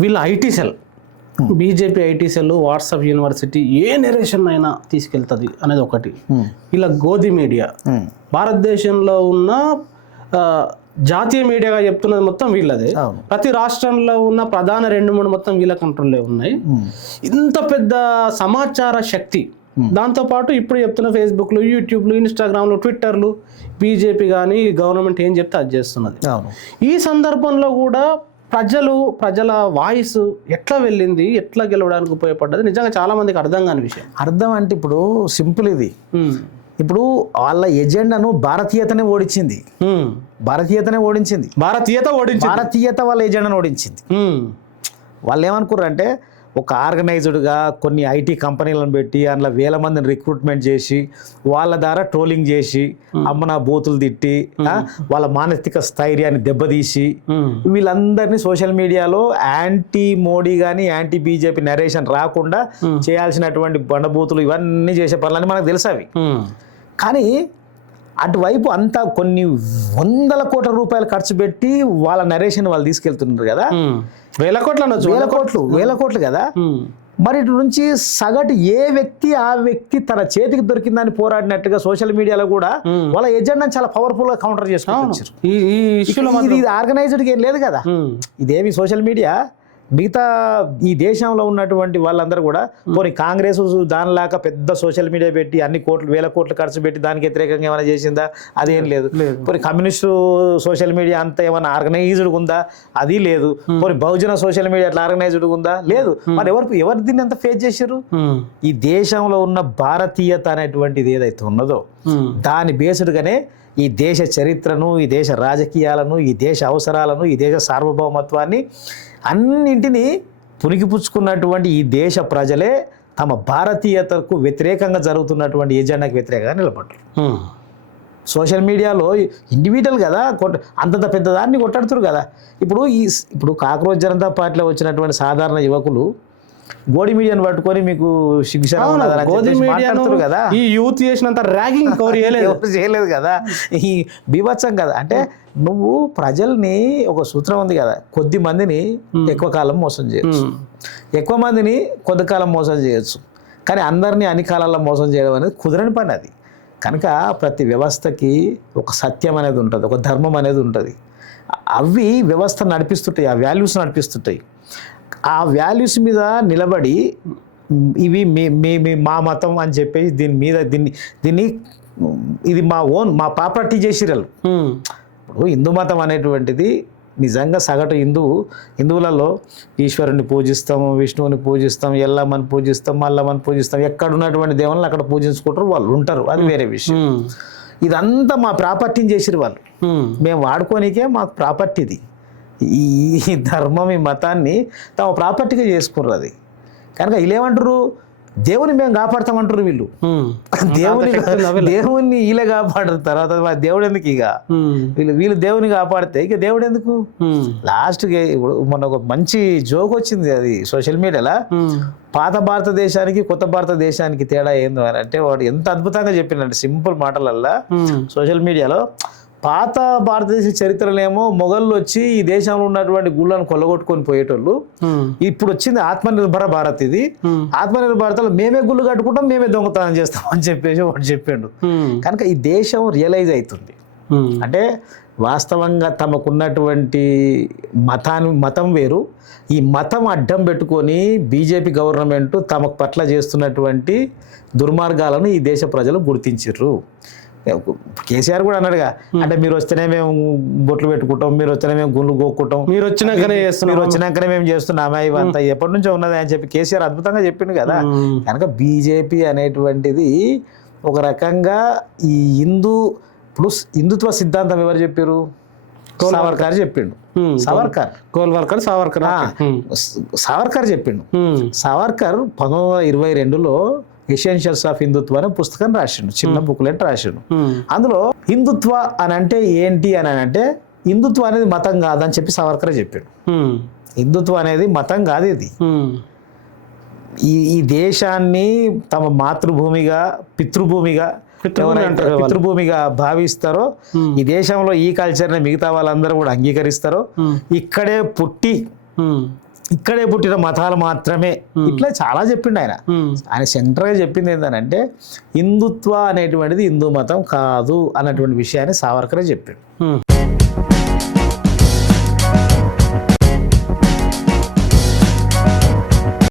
వీళ్ళ IT cell, BJP IT cell, WhatsApp university A narration అయినా తీసుకెళ్తుంది అనేది ఒకటి. ఇలా గోధి మీడియా భారతదేశంలో ఉన్న జాతీయ మీడియాగా చెప్తున్నది మొత్తం వీళ్ళదే. ప్రతి రాష్ట్రంలో ఉన్న ప్రధాన 2-3 మొత్తం వీళ్ళ కంట్రోల్లో ఉన్నాయి. ఇంత పెద్ద సమాచార శక్తి, దాంతోపాటు ఇప్పుడు చెప్తున్న ఫేస్బుక్లు, యూట్యూబ్లు, ఇన్స్టాగ్రామ్లు, ట్విట్టర్లు, బీజేపీ కానీ గవర్నమెంట్ ఏం చెప్తే అది చేస్తున్నది. ఈ సందర్భంలో కూడా ప్రజల వాయిస్ ఎట్లా వెళ్ళింది, ఎట్లా గెలవడానికి ఉపయోగపడ్డది, నిజంగా చాలా మందికి అర్థం కాని విషయం. అర్థం అంటే ఇప్పుడు సింపుల్ ఇది. ఇప్పుడు వాళ్ళ ఎజెండాను భారతీయతనే ఓడించింది. భారతీయత వాళ్ళ ఎజెండాను ఓడించింది. వాళ్ళు ఏమనుకున్నారు అంటే ఒక ఆర్గనైజ్డ్గా కొన్ని ఐటీ కంపెనీలను పెట్టి అందులో వేల మందిని రిక్రూట్మెంట్ చేసి వాళ్ళ ద్వారా ట్రోలింగ్ చేసి అమ్మన బూతులు తిట్టి వాళ్ళ మానసిక స్థైర్యాన్ని దెబ్బతీసి వీళ్ళందరినీ సోషల్ మీడియాలో యాంటీ మోడీ కానీ యాంటీ బీజేపీ నరేషన్ రాకుండా చేయాల్సినటువంటి బండబూతులు ఇవన్నీ చేసే పనులని మనకు తెలుసు అవి. కానీ అటువైపు అంతా కొన్ని 100 కోట్ల రూపాయలు ఖర్చు పెట్టి వాళ్ళ నరేషన్ వాళ్ళు తీసుకెళ్తున్నారు కదా, వేల కోట్లు కదా. మరి ఇటు నుంచి సగటు ఏ వ్యక్తి ఆ వ్యక్తి తన చేతికి దొరికిందని పోరాడినట్టుగా సోషల్ మీడియాలో కూడా వాళ్ళ ఎజెండా చాలా పవర్ఫుల్ గా కౌంటర్ చేసుకుంటారు. ఇది ఆర్గనైజ్డ్గా ఏం లేదు కదా, ఇదేమి సోషల్ మీడియా మిగతా ఈ దేశంలో ఉన్నటువంటి వాళ్ళందరూ కూడా పోనీ కాంగ్రెస్ దానిలాగా పెద్ద సోషల్ మీడియా పెట్టి అన్ని వేల కోట్లు ఖర్చు పెట్టి దానికి వ్యతిరేకంగా ఏమైనా చేసిందా, అదేం లేదు. పోనీ కమ్యూనిస్టు సోషల్ మీడియా అంతా ఏమైనా ఆర్గనైజ్డ్గా ఉందా, అది లేదు. పోనీ బహుజన సోషల్ మీడియా అట్లా ఆర్గనైజ్డ్గా ఉందా, లేదు. మరి ఎవరు దీన్ని ఎంత ఫేస్ చేశారు? ఈ దేశంలో ఉన్న భారతీయత అనేటువంటిది ఏదైతే ఉన్నదో దాని బేస్డ్గానే ఈ దేశ చరిత్రను, ఈ దేశ రాజకీయాలను, ఈ దేశ అవసరాలను, ఈ దేశ సార్వభౌమత్వాన్ని అన్నింటినీ పునికిపుచ్చుకున్నటువంటి ఈ దేశ ప్రజలే తమ భారతీయతకు వ్యతిరేకంగా జరుగుతున్నటువంటి ఎజెండాకి వ్యతిరేకంగా నిలబడ్డారు. సోషల్ మీడియాలో ఇండివిజువల్ కదా అంతంత పెద్దదాన్ని కొట్టాడుతారు కదా. ఇప్పుడు కాక్రోచ్ జనతా పార్టీలో వచ్చినటువంటి సాధారణ యువకులు గోడి మీడియాను పట్టుకొని మీకు మాట్లాడుతారు కదా, ఈ యూత్ చేసినంత ర్యాగింగ్ చేయలేదు కదా, ఈ బీభత్సం కదా. అంటే నువ్వు ప్రజల్ని ఒక సూత్రం ఉంది కదా, కొద్ది మందిని ఎక్కువ కాలం మోసం చేయొచ్చు, ఎక్కువ మందిని కొద్ది కాలం మోసం చేయొచ్చు, కానీ అందరినీ అన్ని కాలాల్లో మోసం చేయడం అనేది కుదరని పని. అది కనుక ప్రతి వ్యవస్థకి ఒక సత్యం అనేది ఉంటుంది, ఒక ధర్మం అనేది ఉంటుంది. అవి వ్యవస్థ నడిపిస్తుంటాయి, ఆ వాల్యూస్ నడిపిస్తుంటాయి. ఆ వాల్యూస్ మీద నిలబడి ఇవి మా మతం అని చెప్పేసి దీన్ని ఇది మా ప్రాపర్టీ చేసిరలు. ఇప్పుడు హిందూ మతం అనేటువంటిది నిజంగా సగటు హిందువులలో ఈశ్వరుని పూజిస్తాము, విష్ణువుని పూజిస్తాం, ఎల్లమ్మని పూజిస్తాం, మల్లమ్మని పూజిస్తాం, ఎక్కడ ఉన్నటువంటి దేవుళ్ళని అక్కడ పూజించుకుంటారు, వాళ్ళు ఉంటారు, అది వేరే విషయం. ఇదంతా మా ప్రాపర్టీని చేసిరు వాళ్ళు, మేము వాడుకోనికే మాకు ప్రాపర్టీది. ఈ ధర్మం, ఈ మతాన్ని తమ ప్రాపర్టీగా చేసుకుర్రు. అది కనుక వీళ్ళేమంటారు, దేవుని మేము కాపాడతామంటారు వీళ్ళు. దేవుణ్ణి వీళ్ళే కాపాడరు, తర్వాత దేవుడు ఎందుకు ఇక వీళ్ళు దేవుని కాపాడితే ఇక దేవుడు ఎందుకు. లాస్ట్కి ఇప్పుడు మొన్న ఒక మంచి జోక్ వచ్చింది, అది సోషల్ మీడియాలో. పాత భారతదేశానికి కొత్త భారతదేశానికి తేడా ఏందో అని అంటే వాడు ఎంత అద్భుతంగా చెప్పిందంటే సింపుల్ మాటలల్లా సోషల్ మీడియాలో. పాత భారతదేశ చరిత్రలేమో మొఘళ్ళు వచ్చి ఈ దేశంలో ఉన్నటువంటి గుళ్ళను కొల్లగొట్టుకొని పోయేటోళ్ళు. ఇప్పుడు వచ్చింది ఆత్మనిర్భర భారత్. ఇది ఆత్మనిర్భర భారత్లో మేమే గుళ్ళు కట్టుకుంటాం, మేమే దొంగతనం చేస్తాం అని చెప్పేసి వాడు చెప్పిండు. కనుక ఈ దేశం రియలైజ్ అవుతుంది. అంటే వాస్తవంగా తమకున్నటువంటి మతం వేరు, ఈ మతం అడ్డం పెట్టుకొని బీజేపీ గవర్నమెంట్ తమ పట్ల చేస్తున్నటువంటి దుర్మార్గాలను ఈ దేశ ప్రజలు గుర్తించారు. కేసీఆర్ కూడా అన్నాడుగా, అంటే మీరు వస్తేనే మేము బొట్లు పెట్టుకుంటాం, మీరు వస్తేనే మేము గుళ్ళు గోక్కుంటాం, మీరు వచ్చినాకనే మేము చేస్తున్నామా, ఇవంతా ఎప్పటి నుంచో ఉన్నది అని చెప్పి కేసీఆర్ అద్భుతంగా చెప్పిండు కదా. కనుక బీజేపీ అనేటువంటిది ఒక రకంగా ఈ హిందుత్వ సిద్ధాంతం ఎవరు చెప్పారు? సావర్కర్ చెప్పిండు. సావర్కర్ చెప్పిండు. సావర్కర్ 1922లో ఎసెన్షియల్స్ ఆఫ్ హిందుత్వ అనే పుస్తకం రాసిండు, చిన్న బుక్లెట్ రాసిండు. అందులో హిందుత్వ అని అంటే ఏంటి అని అంటే, హిందుత్వ అనేది మతం కాదని చెప్పి సావర్కర్ చెప్పాడు. హిందుత్వ అనేది మతం కాదు, ఇది ఈ దేశాన్ని తమ మాతృభూమిగా పితృభూమిగా భావిస్తారో, ఈ దేశంలో ఈ కల్చర్ని మిగతా వాళ్ళందరూ కూడా అంగీకరిస్తారో, ఇక్కడే పుట్టి ఇక్కడే పుట్టిన మతాలు మాత్రమే, ఇట్లా చాలా చెప్పిండు ఆయన. ఆయన సెంటర్గా చెప్పింది ఏంటంటే హిందుత్వ అనేటువంటిది హిందూ మతం కాదు అన్నటువంటి విషయాన్ని సావర్కరే చెప్పిండు.